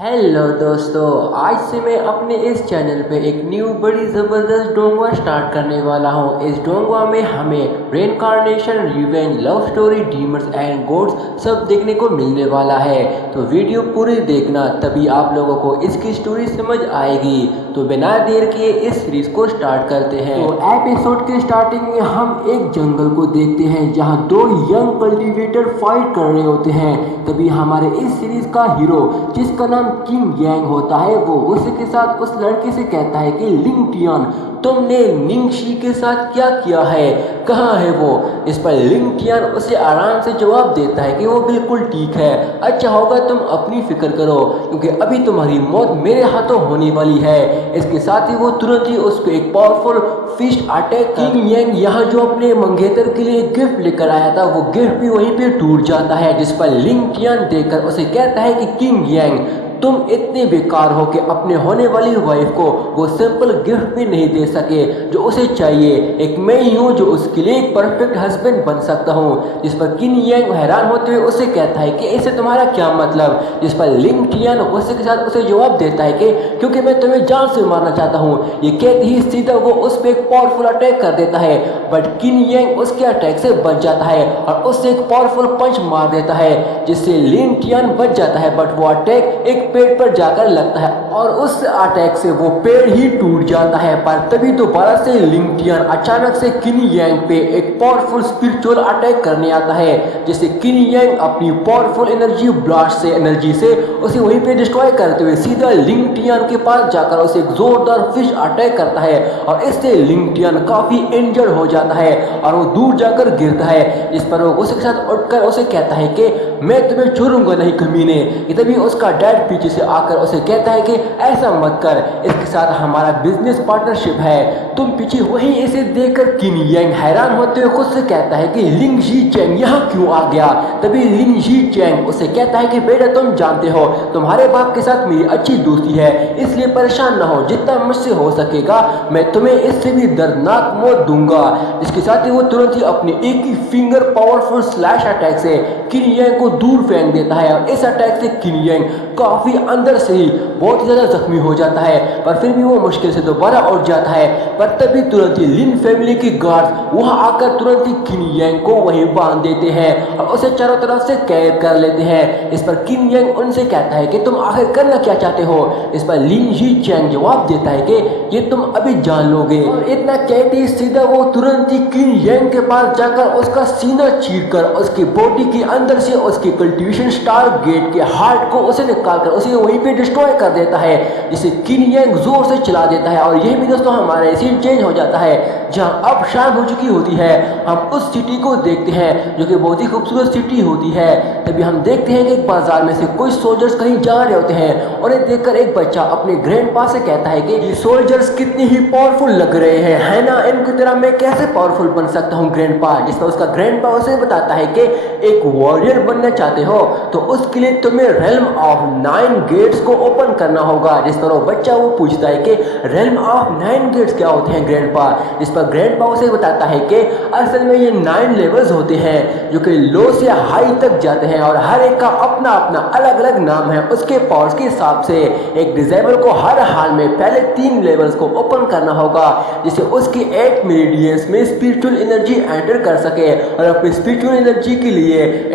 Hello दोस्तों, आज से मैं अपने इस चैनल पे एक न्यू बड़ी ज़बरदस्त डोंगवा स्टार्ट करने वाला हूँ। इस डोंगवा में हमें reincarnation, revenge, love story, demons and gods सब देखने को मिलने वाला है। तो वीडियो पूरी देखना, तभी आप लोगों को इसकी स्टोरी समझ आएगी। तो बिना देर किए इस सीरीज को स्टार्ट करते हैं। तो एपिसोड के स्टार्टिंग में हम एक जंगल को देखते हैं जहाँ दो यंग कल्टीवेटर फाइट कर रहे होते हैं। तभी हमारे इस सीरीज का हीरो, जिसका नाम किंग यांग होता है, वो गुस्से के साथ उस लड़के से कहता है कि लिंग टियान, तुमने निंगशी के साथ क्या किया है, कहाँ है वो। इस पर लिंग टियान उसे आराम से जवाब देता है कि वो बिल्कुल ठीक है, अच्छा होगा तुम अपनी फिक्र करो क्योंकि अभी तुम्हारी मौत मेरे हाथों होने वाली है। इसके साथ ही वो तुरंत ही उसको एक पावरफुल फिस्ट अटैक। किंग यांग यहाँ जो अपने मंगेतर के लिए गिफ्ट लेकर आया था, वो गिफ्ट भी वहीं पे टूट जाता है, जिस पर लिंग टियान देखकर उसे कहता है कि किंग यांग, तुम इतने बेकार हो कि अपने होने वाली वाइफ को वो सिंपल गिफ्ट भी नहीं दे सके जो उसे चाहिए। एक मैं ही हूँ जो उसके लिए एक परफेक्ट हस्बैंड बन सकता हूँ। जिस पर किंग यांग हैरान होते हुए उसे कहता है कि इससे तुम्हारा क्या मतलब। जिस पर लिंग टियान गुस्से के साथ उसे जवाब देता है कि क्योंकि मैं तुम्हें जान से मारना चाहता हूँ। ये कहते ही सीधा वो उस पर एक पावरफुल अटैक कर देता है, बट किंग यांग उसके अटैक से बच जाता है और उससे एक पावरफुल पंच मार देता है, जिससे लिंग टियान बच जाता है। बट वो अटैक एक पेड़ पर जाकर लगता है और उस अटैक से वो पेड़ ही टूट जाता है। पर तभी दोबारा से लिंग टियान अचानक से किंग यांग पे एक पावरफुल स्पिरिचुअल अटैक करने आता है, जिससे किंग यांग अपनी पावरफुल एनर्जी से उसे वहीं पे डिस्ट्रॉय करते हुए सीधा लिंग टियान के पास जाकर उसे एक जोरदार फिश अटैक करता है और इससे लिंग टियान काफी इंजर्ड हो जाता है और वो दूर जाकर गिरता है। इस पर वो उसके साथ उठकर उसे कहता है कि मैं तुम्हें छोड़ूंगा नहीं कमीने। तभी उसका डैड पीछे से आकर उसे कहता है कि ऐसा मत कर, इसके साथ हमारा बिजनेस पार्टनरशिप है, तुम पीछे। वही इसे देखकर किंग यांग हैरान होते हुए खुद से कहता है कि लिंग शी चैंग यहाँ क्यों आ गया। तभी लिंग शी चैंग उसे कहता है कि बेटा तुम जानते हो तुम्हारे बाप के साथ मेरी अच्छी दोस्ती है, इसलिए परेशान ना हो, जितना मुझसे हो सकेगा मैं तुम्हें इससे भी दर्दनाक मौत दूंगा। इसके साथ ही वो तुरंत ही अपने एक ही फिंगर पावरफुल स्लैश अटैक से किंग यांग को दूर फेंक देता है और इस अटैक से किंग यांग काफी अंदर से ही बहुत ज्यादा जख्मी हो जाता है, पर फिर भी वो मुश्किल से दोबारा उठ जाता है। पर तभी तुरंत ही लिन फैमिली के गार्ड वहां आकर तुरंत ही किंग यांग को वहीं बांध देते हैं और उसे चारों तरफ से कैद कर लेते हैं। इस पर किंग यांग उनसे कहता है कि तुम आखिर करना क्या चाहते हो। इस पर लिन जी चैंग जवाब देता है कि ये तुम अभी जान लोगे। और इतना कहते ही सीधा वो तुरंत ही किंग यांग के पास जाकर उसका सीना चीरकर उसकी बॉडी के अंदर से उसके कल्टीवेशन स्टार गेट के हार्ट को उसे निकालकर उसे वहीं पे डिस्ट्रॉय कर देता है, जिसे किंग यांग जोर से चला देता है। और यही भी दोस्तों हमारा सीन चेंज हो जाता है, जहां अब शाम हो चुकी होती है। हम उस सिटी को देखते हैं जो कि बहुत ही खूबसूरत सिटी होती है। तभी हम देखते हैं कि एक बाजार में से कुछ सोल्जर्स कहीं जा रहे होते हैं और इन्हें देखकर एक बच्चा अपने ग्रैंडपा से कहता है कि ये सोल्जर्स कितनी ही पावरफुल लग रहे हैं, है ना, इनकी तरह मैं कैसे पावरफुल बन सकता हूँ ग्रैंडपा। जिसमें उसका ग्रैंडपा उसे बताता है कि एक वॉरियर बनना चाहते हो तो उसके लिए तुम्हें रेल्म ऑफ 9 गेट्स को ओपन करना होगा। जिस पर वो बच्चा वो पूछता है कि रेल्म ऑफ 9 गेट्स क्या होते हैं ग्रैंडपा। इस पर ग्रैंडपा उसे बताता है कि असल में ये 9 लेवल्स होते हैं जो कि लो से हाई तक जाते हैं और हर एक का अपना अपना अलग अलग नाम है उसके पावर्स के हिसाब से। एक डिसेबल को हर हाल में पहले 3 लेवल्स को ओपन करना होगा जिससे उसकी 8 मेरिडियंस में स्पिरिचुअल एनर्जी एंटर कर सके और अपनी स्पिरिचुअल एनर्जी के लिए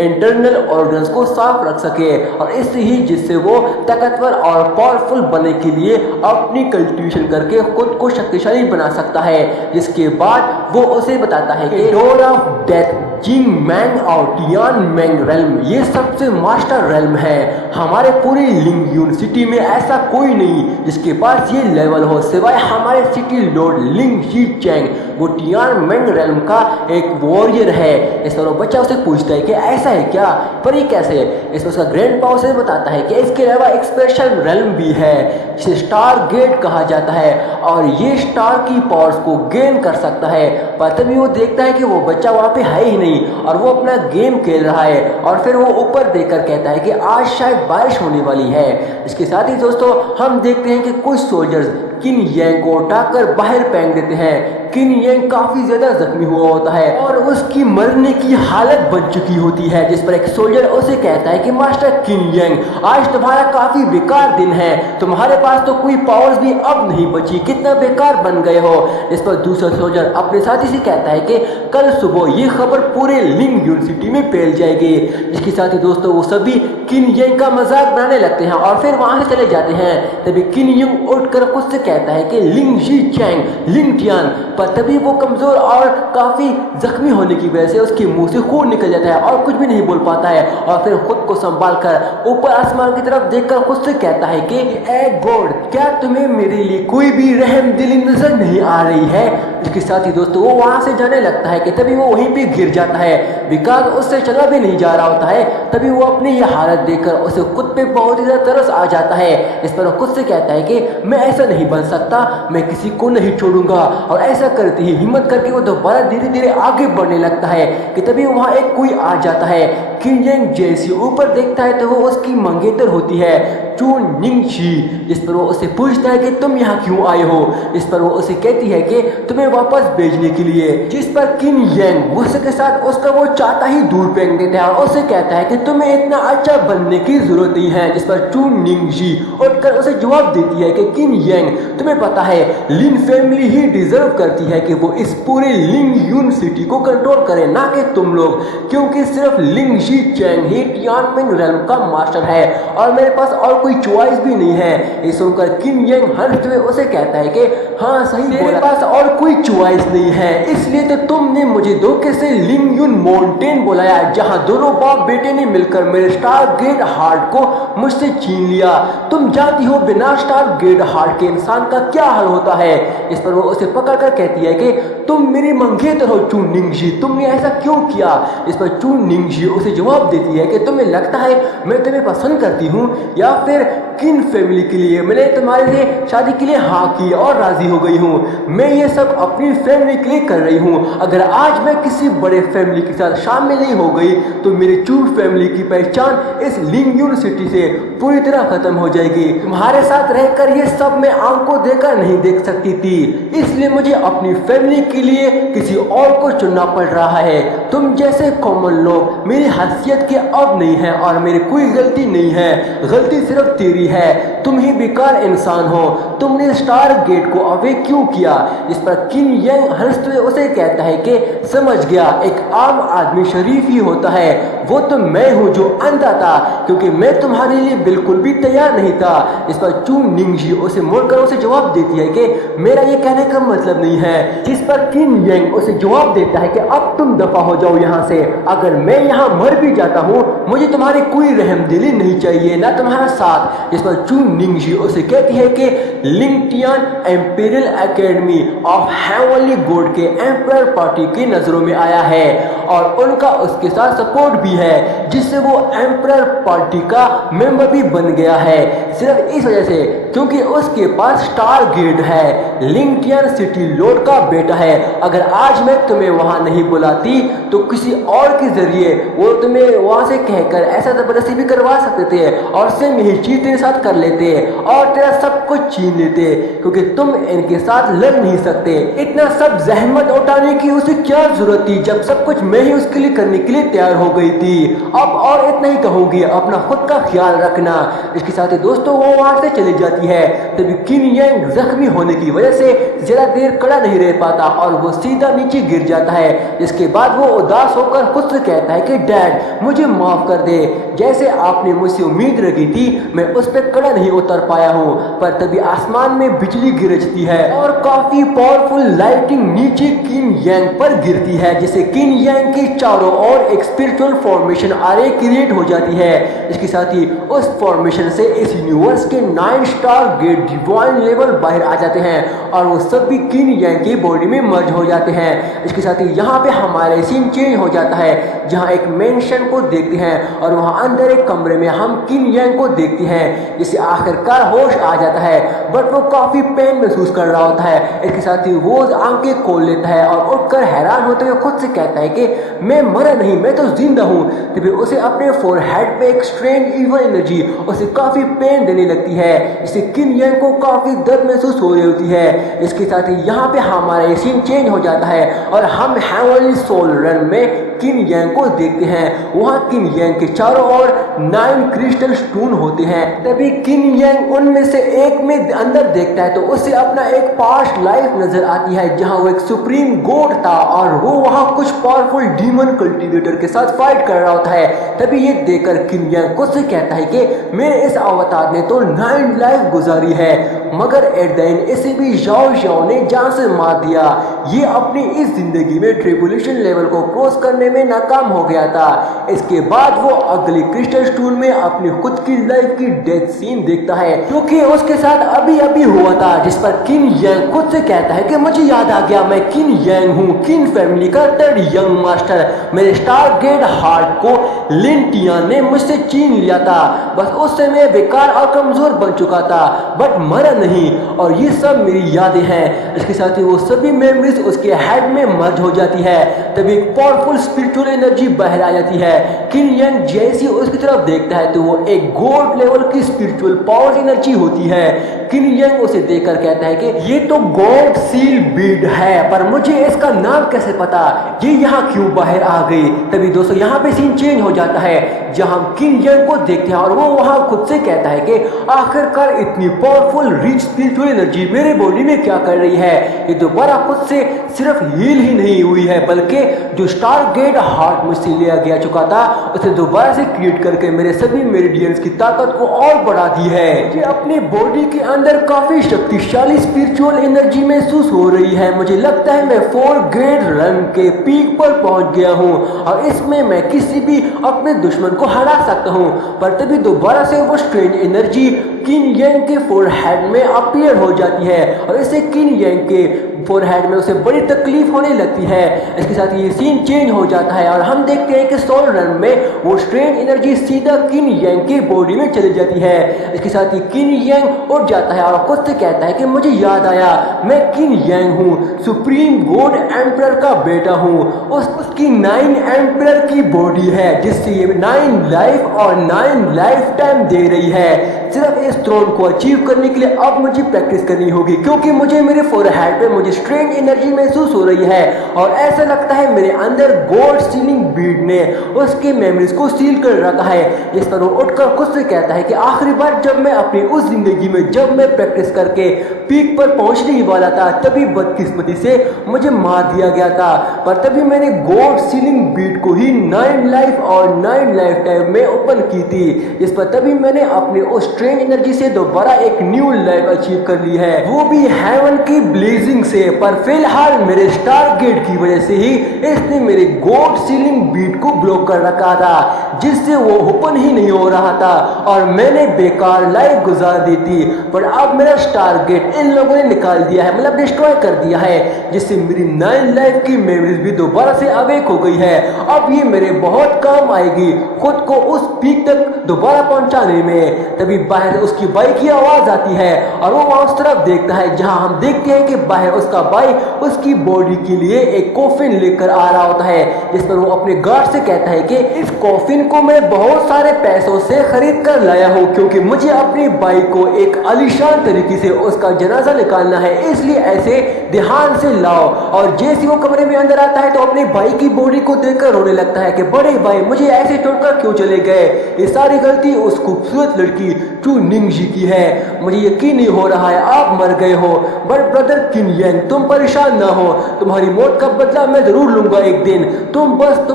इंटरनल ऑर्गन्स को साफ रख सके और इससे ही जिससे वो ताकतवर और पावरफुल बनने के लिए अपनी कल्टीवेशन करके खुद को शक्तिशाली बना सकता है। जिसके बाद वो उसे बताता है कि डोर ऑफ डेथ, जिंग मैंग और टियान मैंग रेल्म ये सबसे मास्टर रेल्म है। हमारे पूरी लिंग यून सिटी में ऐसा कोई नहीं जिसके पास ये लेवल हो सिवाय हमारे सिटी लॉर्ड लिंग शी चैंग। वो टियान मैंग रेल्म का एक वॉरियर है। इस पर वो बच्चा उसे पूछता है कि ऐसा है क्या, पर ये कैसे। इस पर उसका ग्रैंडपा उसे बताता है कि इसके अलावा एक स्पेशल रेल्म भी है जिसे स्टार गेट कहा जाता है और ये स्टार की पावर्स को गेन कर सकता है। पर तभी वो देखता है कि वो बच्चा वहाँ पे है ही नहीं और वो अपना गेम खेल रहा है और फिर वो ऊपर देखकर कहता है कि आज शायद बारिश होने वाली है। इसके साथ ही दोस्तों हम देखते हैं कि कुछ सोल्जर्स किंग यांग को उठाकर बाहर फेंक देते हैं। किन यांग काफी ज्यादा जख्मी हुआ होता है और उसकी मरने की हालत बन चुकी होती है, जिस पर एक सोल्जर उसे कहता है कि मास्टर किन यांग, आज तुम्हारा काफी बेकार दिन है, तुम्हारे पास तो कोई पावर्स भी अब नहीं बची, कितना बेकार बन गए हो। इस पर दूसरा सोल्जर अपने साथी से कहता है कि कल सुबह ये खबर पूरे लिंग यूनिवर्सिटी में फैल जाएगी। इसके साथ ही दोस्तों वो सभी किन यांग का मजाक बनाने लगते हैं और फिर वहां से चले जाते हैं। तभी किन यांग उठकर खुद से कहता है कि लिंग जी चैंग, लिंग टियान, पर तभी वो कमजोर और काफी जख्मी होने की वजह से उसके मुंह से खून निकल जाता है और कुछ भी नहीं बोल पाता है और फिर खुद को संभाल कर ऊपर आसमान की तरफ देखकर खुद से कहता है कि ए गॉड, क्या तुम्हें मेरे लिए कोई भी रहम दिली नजर नहीं आ रही है। इसके साथ ही दोस्तों वो वहां से जाने लगता है कि तभी वो वहीं पे गिर जाता है, बिकॉज उससे चला भी नहीं जा रहा होता है। तभी वो अपनी ये हालत देखकर उसे खुद पे बहुत ही ज्यादा तरस आ जाता है। इस पर वो खुद से कहता है कि मैं ऐसा नहीं बन सकता, मैं किसी को नहीं छोड़ूंगा, और ऐसा करते ही हिम्मत करके वो दोबारा धीरे धीरे आगे बढ़ने लगता है कि तभी वहाँ एक कोई आ जाता है। किन यांग जैसे ऊपर देखता है तो वो उसकी मंगेतर होती है चू निंगशी। इस पर वो उसे पूछता है कि तुम यहाँ क्यों आए हो। इस पर वो उसे कहती है कि तुम्हें वापस भेजने के लिए, जिस पर किन यांग गुस्से के साथ उसका वो चाहता ही दूर फेंक देता है और उसे कहता है कि तुम्हें इतना अच्छा बनने की जरूरत नहीं है। जिस पर चू निंगशी उठकर उसे जवाब देती है कि किन यांग, तुम्हें पता है लिन फैमिली ही डिजर्व करती है कि वो इस पूरे लिंग यूनिवर्सिटी को कंट्रोल करे, ना कि तुम लोग, क्योंकि सिर्फ लिंग जी चैंग ही टियानमेंग रेल्म का मास्टर है और मेरे पास और कोई चॉइस भी नहीं है। ये सुनकर किन यांग हंसते हुए उसे कहता है कि हाँ सही, मेरे पास और कोई चॉइस नहीं है, इसलिए तो तुमने मुझे धोखे से लिंग यून माउंटेन बुलाया, जहाँ दोनों बाप बेटे ने मिलकर मेरे स्टार गेट हार्ट को मुझसे छीन लिया। तुम जानती हो बिना स्टार गेट हार्ट के इंसान का क्या हाल होता है। इस पर वो उसे पकड़ कर कहती है कि तुम मेरी मंगेतर हो चू निंगशी, तुमने ऐसा क्यों किया। इस पर चू निंगशी उसे जवाब देती है कि तुम्हें लगता है मैं तुम्हें पसंद करती हूँ, या फिर किन फैमिली के लिए मैंने तुम्हारे लिए शादी के लिए हाँ की और राजी हो गई हूँ। मैं ये सब अपनी फैमिली के लिए कर रही हूँ। अगर आज मैं किसी बड़े फैमिली के साथ शामिल नहीं हो गई तो मेरी चू फैमिली की पहचान इस लिंग यूनिवर्सिटी से पूरी तरह खत्म हो जाएगी। तुम्हारे साथ रहकर ये सब मैं आंखों देकर नहीं देख सकती थी, इसलिए मुझे अपनी फैमिली के लिए किसी और को चुनना पड़ रहा है। तुम जैसे कॉमन लोग मेरी हैसियत के अब नहीं है और मेरी कोई गलती नहीं है, गलती सिर्फ तेरी है। तुम ही बेकार इंसान हो, तुमने स्टार गेट को अवे क्यों किया। इस पर किन यांग हंसते हुए उसे कहता है कि समझ गया, एक आम आदमी शरीफ ही होता है, वो तो मैं हूँ जो अंधा था, क्योंकि मैं तुम्हारे लिए बिल्कुल भी तैयार नहीं था। इस पर चू निंगशी उसे मोड़कर उसे जवाब देती है कि मेरा ये कहने का मतलब नहीं है। जिस पर किन यांग उसे जवाब देता है कि अब तुम दफा हो जाओ यहाँ से, अगर मैं यहाँ मर भी जाता हूँ मुझे तुम्हारी कोई रहमदिली नहीं चाहिए, ना तुम्हारा साथ। इस पर चू निंगशी उसे कहती है कि Ling Tian imperial academy of heavenly god के एम्पायर पार्टी की नजरों में आया है और उनका उसके साथ सपोर्ट भी है, जिससे वो एम्पायर पार्टी का मेंबर भी बन गया है, सिर्फ इस वजह से क्योंकि उसके पास स्टार गेट है। लिंग टियान सिटी लॉर्ड का बेटा है। अगर आज मैं तुम्हें वहां नहीं बुलाती तो किसी और के जरिए वो तुम्हें वहां से कहकर ऐसा जबरदस्ती भी करवा सकते थे और सेम यही चीज तेरे साथ कर लेते और तेरा सब कुछ छीन लेते, क्योंकि तुम इनके साथ लड़ नहीं सकते। इतना सब जहमत उठाने की उसे क्या जरूरत थी जब सब कुछ मैं ही उसके लिए करने के लिए तैयार हो गई थी। अब और इतना ही कहूंगी, अपना खुद का ख्याल रखना। इसके साथ ही दोस्तों वो वहां से चली जाती है। तभी किन यांग जख्मी होने की वजह से ज्यादा देर खड़ा नहीं रह पाता और वो सीधा नीचे गिर जाता है। इसके बाद वो उदास होकर खुद से कहता है कि डैड मुझे माफ कर दे, जैसे आपने मुझसे उम्मीद रखी थी मैं उस पर खड़ा नहीं उतर पाया हूँ। पर तभी आसमान में बिजली गिरजती है और काफी पावरफुल लाइटिंग नीचे किन यांग पर गिरती है, जिससे किन यांग के चारों ओर एक स्पिरिचुअल फॉर्मेशन आरे क्रिएट हो जाती है। इसके साथ ही उस फॉर्मेशन से इस यूनिवर्स के 9 स्टार गेट डिवाइन लेवल बाहर आ जाते हैं और वो सभी किन यांग की बॉडी में मर्ज हो जाते हैं। इसके साथ ही यहाँ पे हमारे सीन चेंज हो जाता है, जहाँ एक मेंशन को देखते हैं और वहाँ अंदर एक कमरे में हम किन यांग को देखते हैं, जिसे आखिरकार होश आ जाता है, बट वो काफ़ी पेन महसूस कर रहा होता है। इसके साथ ही वो आंखें खोल लेता है और उठकर हैरान होते हुए खुद से कहता है कि मैं मरा नहीं, मैं तो जिंदा हूँ। तभी उसे अपने फोरहेड पे एक स्ट्रेंज इवल एनर्जी उसे काफ़ी पेन देने लगती है, जिससे किन यांग को काफ़ी दर्द महसूस हो रही होती है। इसके साथ ही यहाँ पे हमारा सीन चेंज हो जाता है और हम हेवनली सोल रन में किन यांग को देखते हैं। वहाँ किन यांग के चारों ओर 9 क्रिस्टल स्टोन होते हैं। तभी किन यांग उनमें से एक में अंदर देखता है तो उसे अपना एक पास्ट लाइफ नजर आती है, जहाँ वो एक सुप्रीम गॉड था और वो वहाँ कुछ पावरफुल डीमन कल्टिवेटर के साथ फाइट कर रहा होता है। तभी ये देखकर किन यांग खुद से कहता है कि मेरे इस अवतार ने तो 9 लाइफ गुजारी है, मगर एट द एंड इसे भी जाओ ने जान से मार दिया। ये अपनी इस जिंदगी में ट्रिबुलेशन लेवल को क्रॉस करने में नाकाम हो गया था। इसके बाद वो अगली क्रिस्टल स्टोन में अपनी खुद की लाइफ की डेथ सीन देखता है, क्योंकि उसके साथ अभी अभी हुआ था, जिस पर किन यांग खुद से कहता है कि मुझे याद आ गया, मैं किन यांग हूँ, किन फैमिली का 3rd यंग मास्टर। मेरे स्टारगेट हार्ट को लिन टियान ने मुझसे छीन लिया था, बस उससे मैं बेकार और कमजोर बन चुका था, बट मरा नहीं, और ये सब मेरी यादें हैं। इसके साथ ही वो सभी मेमोरीज उसके हेड में मर्ज हो जाती है। तभी एक पावरफुल स्पिरिचुअल एनर्जी बाहर आ जाती है। किन यांग जैसे उसकी तरफ देखता है तो वो एक गॉड लेवल की स्पिरिचुअल पावर एनर्जी होती है। किन यांग उसे देखकर कहता है कि ये तो गॉड सील बीड है, पर मुझे इसका नाम कैसे पता, ये यहाँ क्यों बाहर आ गई। तभी दोस्तों यहाँ पे सीन चेंज हो जाता है, जहाँ किन यांग को देखते हैं और वो वहाँ खुद से कहता है कि आखिरकार इतनी पावरफुल रिच स्पिरिचुअल एनर्जी मेरे बॉडी में क्या कर रही है। ये दोबारा खुद से सिर्फ हील ही नहीं हुई है, बल्कि जो स्टारगेट हार्ट मुझसे लिया गया चुका था उसे दोबारा से क्रिएट करके मेरे सभी मेरिडियंस की ताकत को और बढ़ा दी है। मुझे अपनी बॉडी के अंदर काफी शक्तिशाली स्पिरिचुअल एनर्जी महसूस हो रही है। मुझे लगता है मैं 4 ग्रेड रन के पीक पर पहुंच गया हूं और इसमें मैं किसी भी अपने दुश्मन को हरा सकता हूं। पर तभी दोबारा से वो स्ट्रेंज एनर्जी किन यांग के फोरहेड में अपीयर हो जाती है और इससे किन यांग के फोरहेड में उसे बड़ी तकलीफ होने लगती है। इसके साथ ये सीन चेंज हो जाता है और हम देखते हैं कि सोल रन में वो स्ट्रेंज एनर्जी सीधा किन यांग की बॉडी में चली जाती है। इसके साथ ही किन यांग उठ जाता है और खुद से कहता है कि मुझे याद आया, मैं किन यांग हूँ, सुप्रीम गॉड एम्परर का बेटा हूँ। उसकी 9 एम्परर की बॉडी है, जिससे ये 9 लाइफ और 9 लाइफ टाइम दे रही है। सिर्फ इस थ्रोन को अचीव करने के लिए अब मुझे प्रैक्टिस करनी होगी, क्योंकि मुझे मेरे फोरहेड पे मुझे स्ट्रेंज एनर्जी महसूस हो रही है और ऐसा लगता है मेरे अंदर गॉड सीलिंग बीड ने उसके मेमोरीज को सील कर रखा है। इस पर वो उठकर खुद से कहता है कि आखिरी बार जब मैं अपनी उस जिंदगी में जब मैं प्रैक्टिस करके पीक पर पहुंचने ही वाला था, तभी बदकिस्मती से मुझे मार दिया गया था। पर तभी मैंने गॉड सीलिंग बीड को ही 9 लाइफ और 9 लाइफ टाइम में ओपन की थी, जिस पर तभी मैंने अपने उस स्ट्रेंज एनर्जी से दोबारा एक न्यू लाइफ अचीव कर ली है, वो भी हेवन की ब्लेजिंग से। पर फिलहाल मेरे स्टारगेट की वजह से ही इसने मेरे गॉड सीलिंग बीट को ब्लॉक कर रखा था, जिससे वो ओपन ही नहीं हो रहा था और मैंने बेकार लाइफ गुजार दी थी। पर अब मेरा स्टारगेट इन लोगों ने निकाल दिया है, मतलब डिस्ट्रॉय कर दिया है, जिससे मेरी 9 लाइफ की मेमोरीज भी दोबारा से अवेक हो गई है। अब ये मेरे बहुत काम आएगी खुद को उस पीक तक दोबारा पहुंचाने में। तभी बाहर उसकी बाइक की आवाज आती है और वो वहां उस तरफ देखता है, जहां हम देखते हैं कि बाहर उसका भाई उसकी बॉडी के लिए एक कॉफिन लेकर आ रहा होता है, जिस पर वो अपने गार्ड से कहता है कि इस कॉफिन को मैं बहुत सारे पैसों से खरीद कर लाया हूँ, क्योंकि मुझे अपनी बाइक को एक आलीशान तरीके से उसका जनाजा निकालना है, इसलिए ऐसे ध्यान से लाओ। और जैसे वो कमरे में अंदर आता है तो अपने भाई की बॉडी को देखकर रोने लगता है कि बड़े भाई मुझे ऐसे छोड़कर क्यों चले गए, ये सारी गलती उस खूबसूरत लड़की चू निंगजी की है, मुझे यकीन नहीं हो रहा है आप मर गए हो। बट ब्रदर किन यांग तुम परेशान ना हो, तुम्हारी मौत का बदला मैं जरूर लूंगा एक दिन, तुम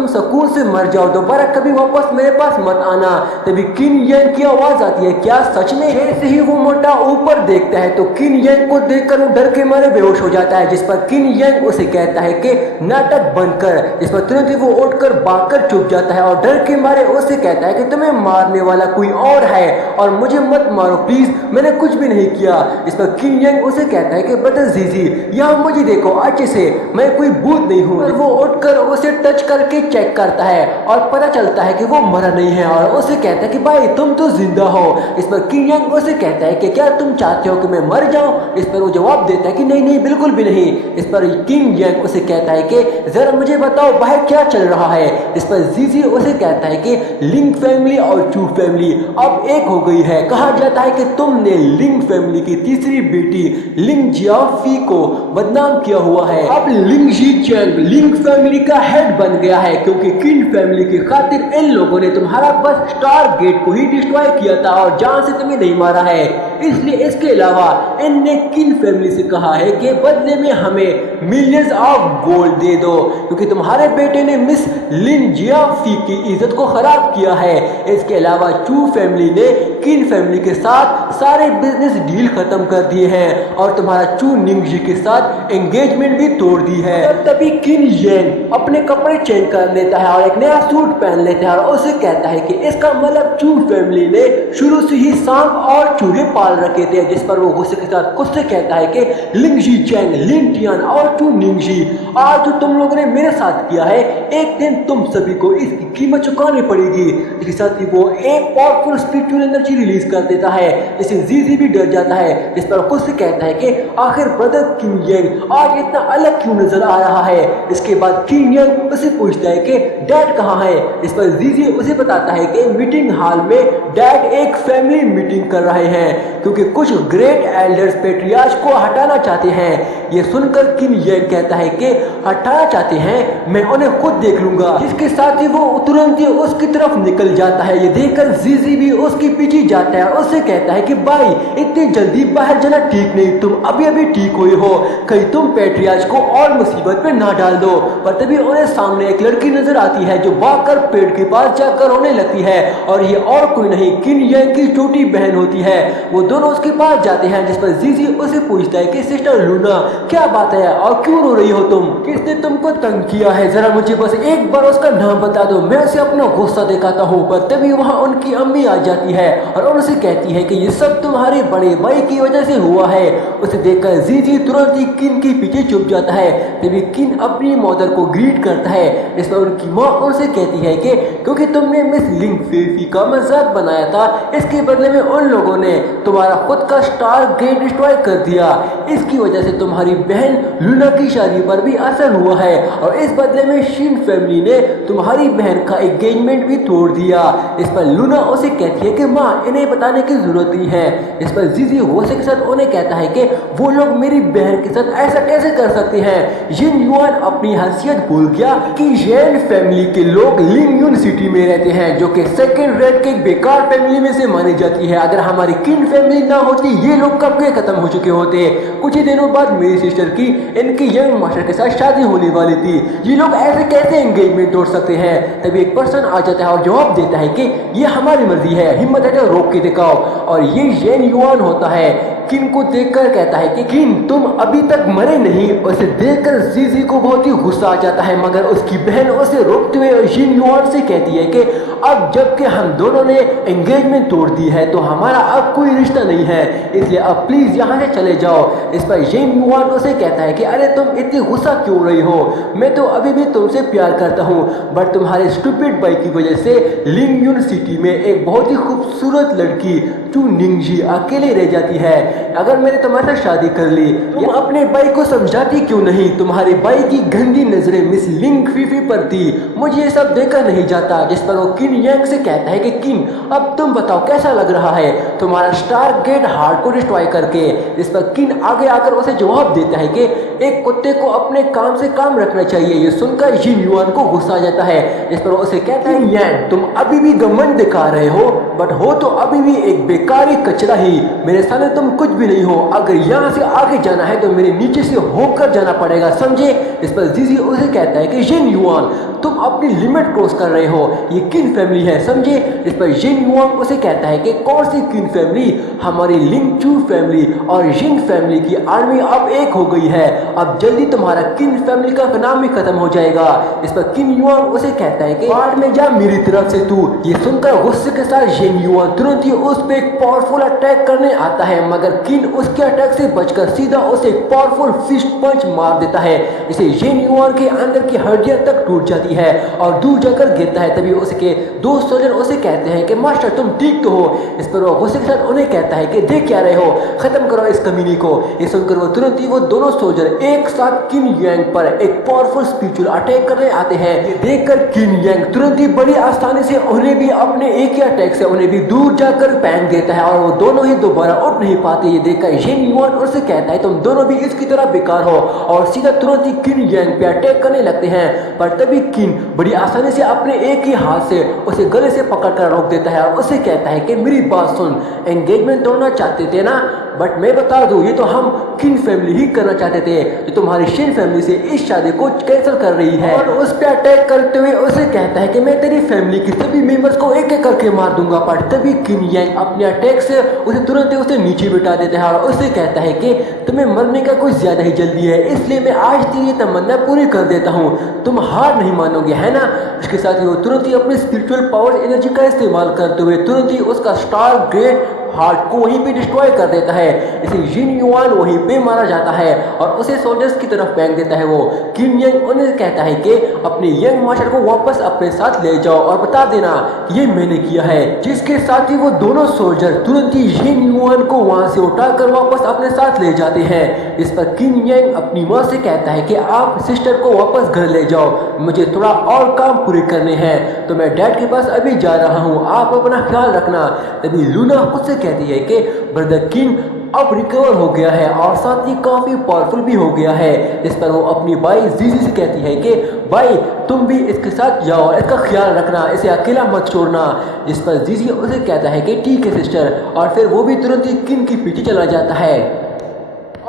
सुकून से मर जाओ, दोबारा कभी वापस मेरे पास मत आना। तभी किन यांग की आवाज आती है, क्या सच में? जैसे ही वो मोटा ऊपर देखता है तो किन यांग को देखकर वो डर के मारे बेहोश हो जाता है, जिस पर किन यांग उसे कहता है कि नाटक बंद कर, जिस पर तुरंत ही वो उठकर भागकर चुप जाता है और डर के मारे उससे कहता है कि तुम्हें मारने वाला कोई और है और मुझे मुझे मत मारो प्लीज, मैंने कुछ भी नहीं किया। इस पर किंग यांग उसे कहता है कि ब्रदर जीजी यहाँ मुझे देखो अच्छे से, मैं कोई भूत नहीं हूँ। वो उठकर उसे टच करके चेक करता है और पता चलता है कि वो मरा नहीं है और उसे कहता है कि भाई तुम तो जिंदा हो। इस पर किंग यांग उसे कहता है कि क्या तुम चाहते हो कि मैं मर जाऊं? इस पर वो जवाब देता है कि नहीं नहीं बिल्कुल भी नहीं। इस पर किंग यांग उसे कहता है कि जरा मुझे बताओ बाहर क्या चल रहा है। इस पर जीजी उसे कहता है कि लिंग फैमिली और चू फैमिली अब एक हो गई है। कहा जाता है कि तुमने लिंग फैमिली की तीसरी बेटी लिंग जियाफी को बदनाम किया हुआ है। अब लिंग जी चैंग लिंग फैमिली का हेड बन गया है क्योंकि किन फैमिली की खातिर इन लोगों ने तुम्हारा बस स्टार गेट को ही डिस्ट्रॉय किया था और जान से तुम्हें नहीं मारा है। इसलिए इसके अलावा इनने किन फैमिली से कहा है कि बदले में हमें मिलियंस ऑफ गोल्ड दे दो क्योंकि तुम्हारे बेटे ने मिस लिन जियाफी की इज्जत को खराब किया है। इसके अलावा चू फैमिली ने किन फैमिली के साथ सारे बिजनेस डील खत्म कर दिए हैं और तुम्हारा चू निंगजी के साथ एंगेजमेंट भी तोड़ दी है। तभी किन यांग अपने कपड़े चेंज कर लेता है और एक नया सूट पहन लेता है और उसे कहता है कि इसका मतलब चू फैमिली ने शुरू से ही सांप और चूहे पाल रखे थे। जिस पर वो गुस्से के साथ खुद करता है कि लिंगजी चैंग लिंग टियान और चू निंगजी आज जो तुम लोगों ने मेरे साथ किया है एक दिन तुम सभी को इसकी कीमत चुकानी पड़ेगी। इसके साथ ही वो एक पावरफुल स्पिरिचुअल एनर्जी रिलीज कर देता है जिससे जीजी भी डर जाता है। इस पर खुद से कहता है कि आखिर ब्रदर किंग यांग आज इतना अलग क्यों नजर आ रहा है। इसके बाद किंग यांग उसे पूछता है कि डैड कहाँ है। इस पर जीजी उसे बताता है कि मीटिंग हॉल में डैड एक फैमिली मीटिंग कर रहे हैं क्योंकि कुछ ग्रेट एल्डर्स पेट्रियार्च को हटाना चाहते हैं। ये सुनकर किंग यांग कहता है कि हटाना चाहते हैं, मैं उन्हें खुद देख लूंगा। इसके साथ ही वो तुरंत ही उसकी तरफ निकल जाता है। ये देखकर जीजी भी उसके पीछे जाता है और उससे कहता है कि भाई इतनी जल्दी बाहर जाना ठीक नहीं, तुम अभी अभी ठीक हुए हो, कहीं तुम पेट्रियार्च को और मुसीबत में ना डाल दो। पर तभी उन्हें सामने एक लड़की नजर आती है जो भागकर पेड़ के पास जाकर रोने लगती है और ये और कोई नहीं किंग यांग की छोटी बहन होती है। वो दोनों उसके पास जाते हैं जिस पर जीजी उसे पूछता है कि सिस्टर लूना क्या बात है और क्यों रो रही हो तुम, किसने तुमको तंग किया है, जरा मुझे बस एक बार उसका नाम बता दो, मैं उसे अपना गुस्सा दिखाता हूँ। पर तभी वहाँ उनकी अम्मी आ जाती है और उनसे कहती है कि ये सब तुम्हारे बड़े भाई की वजह से हुआ है। उसे देखकर जीजी तुरंत ही किन के पीछे छुप जाता है। तभी किन अपनी मदर को ग्रीट करता है। इस पर उनकी माँ उनसे कहती है कि क्योंकि तुमने मिस लिंग फेफी का मजाक बनाया था इसके बदले में उन लोगों ने तुम्हारा खुद का स्टार गेट डिस्ट्रॉय कर दिया। इसकी वजह से तुम्हारी बहन लूना की शादी पर भी असर हुआ है और इस बदले में शिन फैमिली ने तुम्हारी बहन का एंगेजमेंट भी तोड़ दिया। इस पर लूना उसे कहती है कि माँ इन्हें बताने की जरूरत नहीं है। इस पर जीजी गुस्से के साथ उन्हें कहता है कि वो लोग मेरी बहन के साथ ऐसा कैसे कर सकते हैं। जिन युआन अपनी हैसियत भूल गया कि येन फैमिली के लोग लिंग यून सिटी में रहते हैं जो कि सेकंड रेड के बेकार फैमिली में से मानी जाती है। अगर हमारी किन फैमिली ना होती ये लोग कब के खत्म हो चुके होते। कुछ ही दिनों बाद मेरी सिस्टर की इनकी यंग मास्टर के साथ शादी होने वाली थी। ये लोग ऐसे कैसे एंगेजमेंट तोड़ सकते हैं। तभी एक पर्सन आ जाता है और जवाब देता है कि ये हमारी मर्जी है, हिम्मत है तो रोक के दिखाओ। और ये येन युआन होता है। किन को देखकर कहता है कि किन तुम अभी तक मरे नहीं। उसे देखकर जीजी को बहुत ही गुस्सा आ जाता है मगर उसकी बहन उसे रोकते हुए येन युआन से कहती है कि अब जबकि हम दोनों ने एंगेजमेंट तोड़ दी है तो हमारा अब कोई रिश्ता नहीं है, इसलिए अब प्लीज यहाँ से चले जाओ। इस पर येन युआन उसे कहता है कि अरे तुम इतनी गुस्सा क्यों रही हो, मैं तो अभी भी तुमसे प्यार करता हूँ बट तुम्हारे स्टूपिड भाई की वजह से लिंग यून सिटी में एक बहुत ही खूबसूरत लड़की चू निंगजी अकेले रह जाती है। अगर मैंने तुम्हारे साथ शादी कर ली तुम अपने भाई को समझाती क्यों नहीं। तुम्हारे भाई की गंदी नजरें मिस लिंग फीफी पर थी, मुझे ये सब देखा नहीं जाता। जिस पर वो किन यांग से कहता है कि किन अब तुम बताओ कैसा लग रहा है तुम्हारा स्टार गेट हार्ट को डिस्ट्रॉय करके। इस पर किन आगे आकर उसे जवाब देता है कि एक कुत्ते को अपने काम से काम रखना चाहिए। ये सुनकर येन युआन को गुस्सा आ जाता है। इस पर उसे कहता है यांग तुम अभी भी घमंड दिखा रहे हो बट हो तो अभी भी एक बेकारी कचरा ही, मेरे सामने तुम कुछ भी नहीं हो। अगर यहाँ से आगे जाना है तो मेरे नीचे से होकर जाना पड़ेगा, समझे। इस पर जीजी उसे कहता है कि जिन युआन तुम अपनी लिमिट क्रॉस कर रहे हो, ये किन फैमिली है समझे। इस पर जिन युआन उसे कहता है कि कौन सी किन फैमिली, हमारी लिंगचू फैमिली और जिंग फैमिली की आर्मी अब एक हो गई है, अब जल्दी तुम्हारा किन फैमिली का नाम ही खत्म हो जाएगा। इस पर किन युआन उसे कहता है कि बाढ़ में जा मेरी तरफ से तू। ये सुनकर गुस्से के साथ जिन युआन तुरंत ही उस पर एक पावरफुल अटैक करने आता है, मगर किन उसके अटैक से बचकर सीधा उसे एक पावरफुल फिस्ट पंच मार देता है। इसे जिन युआन के अंदर की हड्डियां तक टूट जाती है और दूर जाकर गिरता है। तभी उसके दो सोल्जर उसे कहते हैं कि मास्टर तुम ठीक तो हो। इस पर वो गुस्से के साथ उन्हें कहता है कि देख क्या रहे हो, खत्म करो इस कमीनी को। ये सुनकर वो तुरंत ही वो दोनों सोल्जर एक साथ किन यांग पर एक पावरफुल स्पिरिचुअल अटैक करने आते हैं। ये देखकर किन यांग तुरंत ही बड़ी आसानी से उन्हें भी अपने एक ही अटैक से उन्हें भी दूर जाकर फेंक देता है और वो दोनों ही दोबारा उठ नहीं पाते। ये देखकर जिन युआन उनसे कहता है तुम दोनों भी इसकी तरह बेकार हो, और सीधा तुरंत ही किन यांग पे अटैक करने लगते हैं। पर तभी किन बड़ी आसानी से अपने एक ही हाथ से उसे गले से पकड़कर रोक देता है और उसे कहता है कि मेरी बात सुन, एंगेजमेंट तोड़ना चाहते थे ना, बट मैं बता दूं ये तो हम किन फैमिली ही करना चाहते थे, जो तुम्हारी शिन फैमिली से इस शादी को कैंसिल कर रही है। और उस पे अटैक करते हुए उसे कहता है कि मैं तेरी फैमिली के सभी मेंबर्स को एक एक करके मार दूंगा। पर तभी किन यांग अपने अटैक से उसे तुरंत ही उसे नीचे बिठा देता है और उसे कहता है कि तुम्हें मरने का कुछ ज्यादा ही जल्दी है, इसलिए मैं आज तेरी तमन्ना पूरी कर देता हूँ, तुम हार नहीं मानोगे है ना। उसके साथ ही वो तुरंत ही अपनी स्पिरिचुअल पावर एनर्जी का इस्तेमाल करते हुए तुरंत ही उसका स्टार ग्रेट हार्ट को वहीं पे डिस्ट्रॉय कर देता है। इसे जिन युआन वहीं पे मारा जाता है और उसे सोल्जर्स की तरफ फेंक देता है। वो किन यांग उन्हें कहता है कि अपने यंग मास्टर को वापस अपने साथ ले जाओ और बता देना कि ये मैंने किया है। जिसके साथ ही वो दोनों सोल्जर तुरंत ही जिन युआन को वहां से उठाकर वापस अपने साथ ले जाते हैं। इस पर किन यांग अपनी माँ से कहता है कि आप सिस्टर को वापस घर ले जाओ, मुझे थोड़ा और काम पूरे करने हैं, तो मैं डैड के पास अभी जा रहा हूँ, आप अपना ख्याल रखना। तभी लूना उससे कहती है कि ब्रदर किंग अब रिकवर हो गया है और साथ ही काफी पावरफुल भी हो गया है। इस पर वो अपनी भाई जीजी से कहती है कि भाई तुम भी इसके साथ जाओ और इसका ख्याल रखना, इसे अकेला मत छोड़ना। इस पर जीजी उसे कहता है कि ठीक है सिस्टर, और फिर वो भी तुरंत ही किंग के पीछे चला जाता है।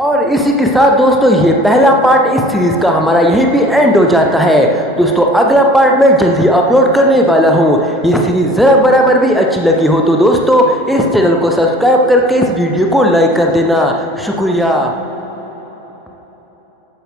और इसी के साथ दोस्तों ये पहला पार्ट इस सीरीज का हमारा यहीं पे एंड हो जाता है। दोस्तों अगला पार्ट मैं जल्दी अपलोड करने वाला हूँ। ये सीरीज जरा बराबर भी अच्छी लगी हो तो दोस्तों इस चैनल को सब्सक्राइब करके इस वीडियो को लाइक कर देना। शुक्रिया।